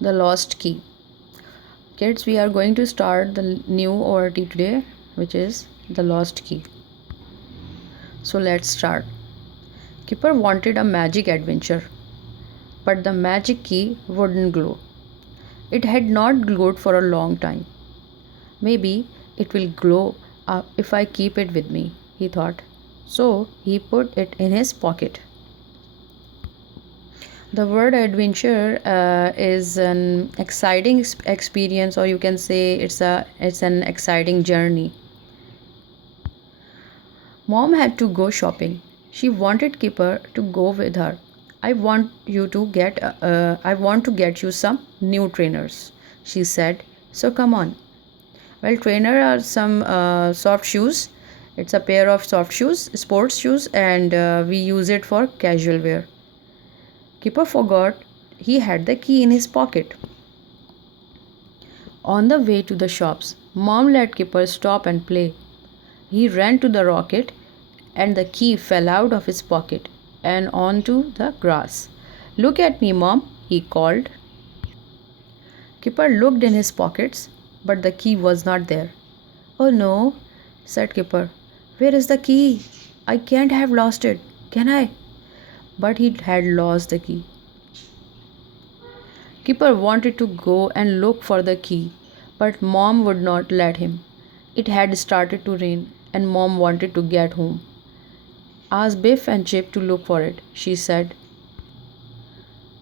The Lost Key. Kids, we are going to start the new ORT today, which is The Lost Key. So let's start. Kipper wanted a magic adventure, but the magic key wouldn't glow. It had not glowed for a long time. Maybe it will glow if I keep it with me, he thought. So he put it in his pocket. The word adventure is an exciting experience, or you can say it's an exciting journey. Mom had to go shopping. She wanted Kipper to go with her. I want to get you some new trainers, she said. So come on. Well, trainer are some soft shoes. It's a pair of soft shoes, sports shoes, and we use it for casual wear. Kipper forgot he had the key in his pocket. On the way to the shops, Mom let Kipper stop and play. He ran to the rocket and the key fell out of his pocket and onto the grass. Look at me, Mom, he called. Kipper looked in his pockets, but the key was not there. Oh no, said Kipper. Where is the key? I can't have lost it, can I? But he had lost the key. Kipper wanted to go and look for the key, but Mom would not let him. It had started to rain, and Mom wanted to get home. Ask Biff and Chip to look for it, she said.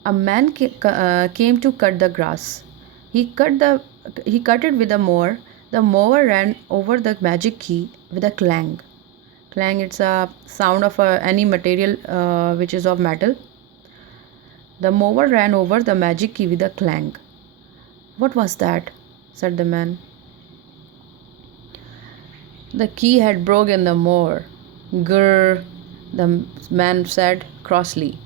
A man came to cut the grass. He cut it with a mower. The mower ran over the magic key with a clang. Clang, it's a sound of any material which is of metal. The mower ran over the magic key with a clang. What was that? Said the man. The key had broken the mower. Grrr, the man said crossly.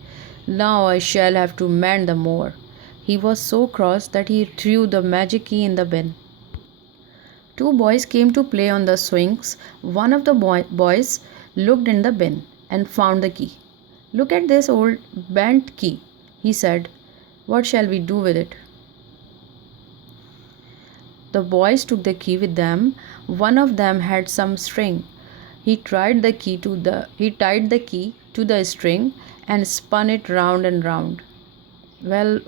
Now I shall have to mend the mower. He was so cross that he threw the magic key in the bin. Two boys came to play on the swings. One of the boys looked in the bin and found the key. Look at this old bent key, he said. What shall we do with it? The boys took the key with them. One of them had some string. He tied the key to the string and spun it round and round. Well,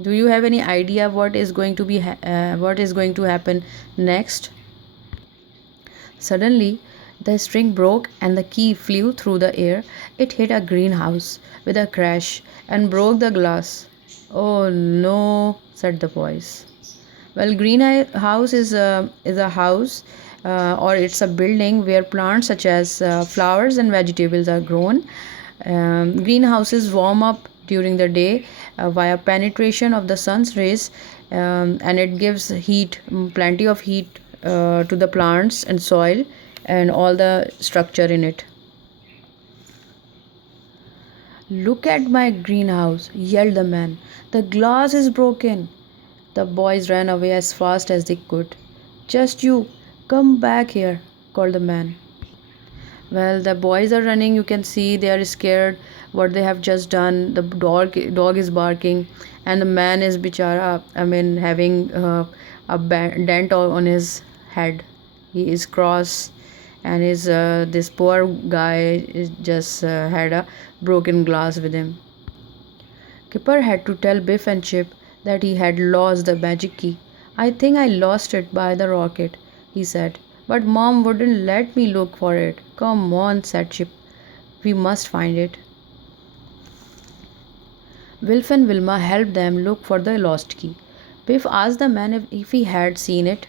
do you have any idea what is going to happen next? Suddenly, the string broke and the key flew through the air. It hit a greenhouse with a crash and broke the glass. Oh no, said the boys. Well, greenhouse is a house or it's a building where plants such as flowers and vegetables are grown. Greenhouses warm up during the day via penetration of the sun's rays, and it gives heat, plenty of heat to the plants and soil and all the structure in it. Look at my greenhouse, yelled the man. The glass is broken. The boys ran away as fast as they could. Just you, come back here, called the man. Well, the boys are running. You can see they are scared what they have just done. The dog is barking, and the man is bichara. Having a dent on his head. He is cross, and this poor guy is just had a broken glass with him. Kipper had to tell Biff and Chip that he had lost the magic key. I think I lost it by the rocket, he said. But Mom wouldn't let me look for it. Come on, said Chip. We must find it. Wilf and Wilma helped them look for the lost key. Biff asked the man if he had seen it.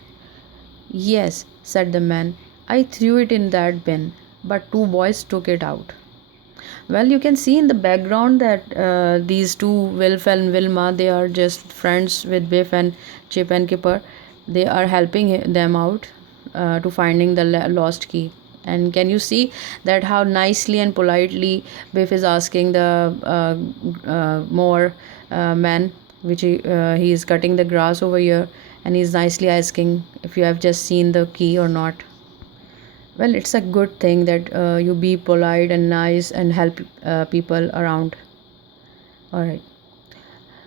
Yes, said the man. I threw it in that bin, but two boys took it out. Well, you can see in the background that these two, Wilf and Wilma, they are just friends with Biff and Chip and Kipper. They are helping them out to finding the lost key. And can you see that how nicely and politely Biff is asking the more man, which he is cutting the grass over here, and he's nicely asking if you have just seen the key or not. Well, it's a good thing that you be polite and nice and help people around. All right.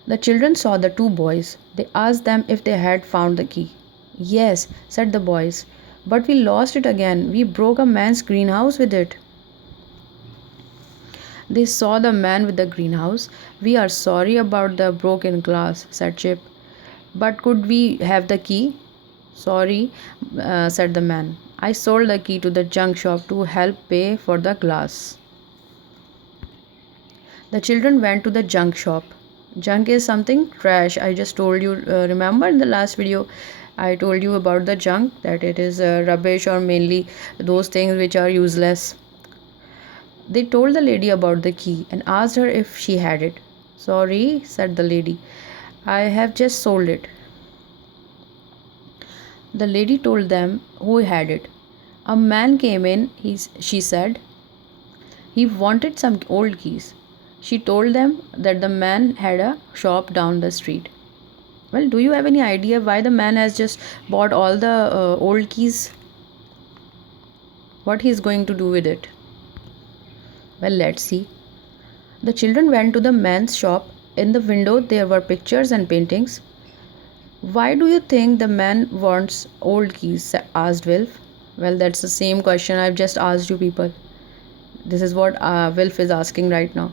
The children saw the two boys. They asked them if they had found the key. Yes, said the boys, but we lost it again. We broke a man's greenhouse with it. They saw the man with the greenhouse. We are sorry about the broken glass, said Chip. But could we have the key? Sorry, said the man. I sold the key to the junk shop to help pay for the glass. The children went to the junk shop. Junk is something trash. I just told you, remember in the last video, I told you about the junk, that it is rubbish or mainly those things which are useless. They told the lady about the key and asked her if she had it. Sorry, said the lady, I have just sold it. The lady told them who had it. A man came in, she said. He wanted some old keys. She told them that the man had a shop down the street. Well, do you have any idea why the man has just bought all the old keys? What he is going to do with it? Well, let's see. The children went to the man's shop. In the window, there were pictures and paintings. Why do you think the man wants old keys? Asked Wilf. Well, that's the same question I've just asked you people. This is what Wilf is asking right now.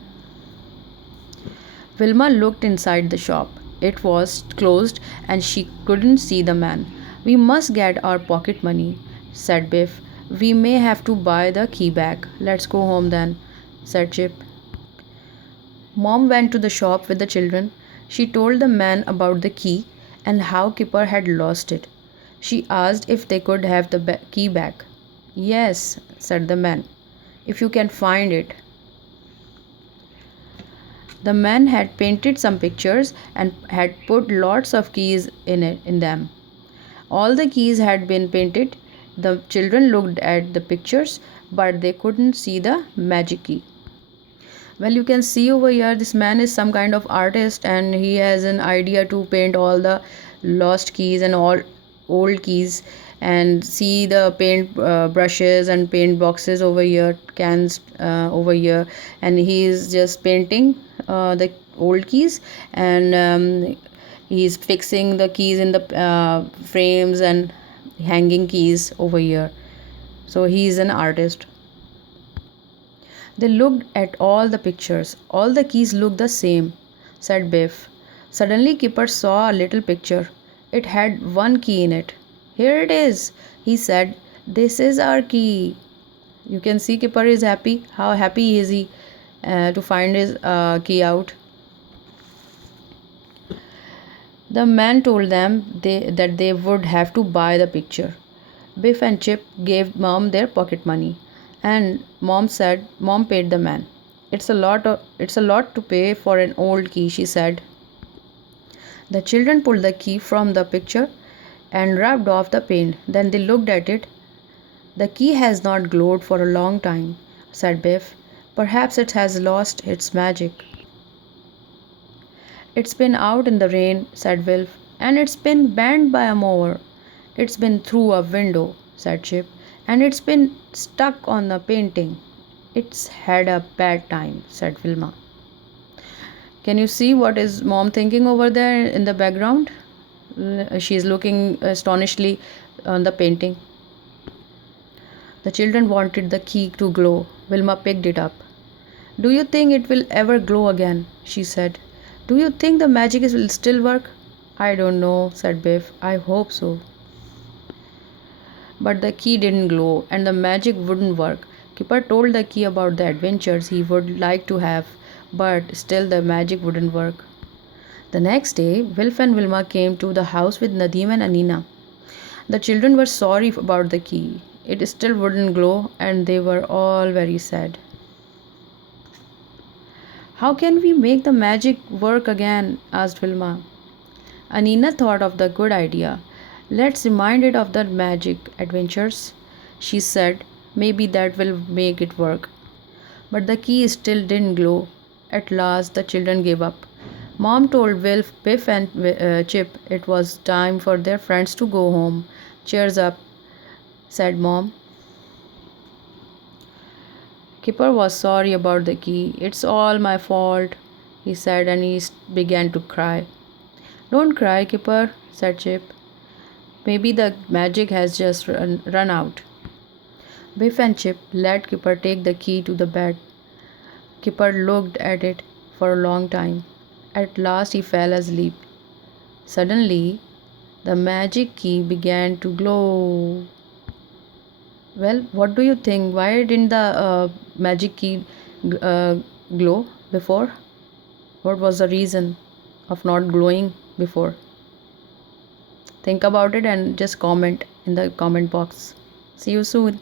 Wilma looked inside the shop. It was closed and she couldn't see the man. We must get our pocket money, said Biff. We may have to buy the key back. Let's go home then, said Chip. Mom went to the shop with the children. She told the man about the key and how Kipper had lost it. She asked if they could have the key back. Yes, said the man, if you can find it. The man had painted some pictures and had put lots of keys in them. All the keys had been painted. The children looked at the pictures, but they couldn't see the magic key. Well, you can see over here this man is some kind of artist and he has an idea to paint all the lost keys and all old keys, and see the paint brushes and paint boxes over here, cans over here, and he is just painting the old keys, and he's fixing the keys in the frames and hanging keys over here. So he is an artist. They looked at all the pictures. All the keys looked the same, said Biff. Suddenly Kipper saw a little picture. It had one key in it. Here it is, he said. This is our key. You can see Kipper is happy. How happy is he to find his key out? The man told them that they would have to buy the picture. Biff and Chip gave Mom their pocket money, and Mom paid the man. It's a lot to pay for an old key, she said. The children pulled the key from the picture and rubbed off the paint. Then they looked at it. The key has not glowed for a long time, said Biff. Perhaps it has lost its magic. It's been out in the rain, said Wilf, and it's been bent by a mower. It's been through a window, said Chip, and it's been stuck on the painting. It's had a bad time, said Wilma. Can you see what is Mom thinking over there in the background? She's looking astonishedly on the painting. The children wanted the key to glow. Wilma picked it up. Do you think it will ever glow again? She said. Do you think the magic will still work? I don't know, said Biff. I hope so. But the key didn't glow and the magic wouldn't work. Kipper told the key about the adventures he would like to have, but still the magic wouldn't work. The next day, Wilf and Wilma came to the house with Nadim and Anina. The children were sorry about the key. It still wouldn't glow and they were all very sad. How can we make the magic work again? Asked Wilma. Anina thought of the good idea. Let's remind it of the magic adventures, she said. Maybe that will make it work. But the key still didn't glow. At last the children gave up. Mom told Wilf, Biff and Chip it was time for their friends to go home. Cheers up, said Mom. Kipper was sorry about the key. It's all my fault, he said, and began to cry. Don't cry, Kipper, said Chip. Maybe the magic has just run out. Biff and Chip let Kipper take the key to the bed. Kipper looked at it for a long time. At last he fell asleep. Suddenly, the magic key began to glow. Well, what do you think? Why didn't the magic key uh, glow before? What was the reason of not glowing before? Think about it and just comment in the comment box. See you soon.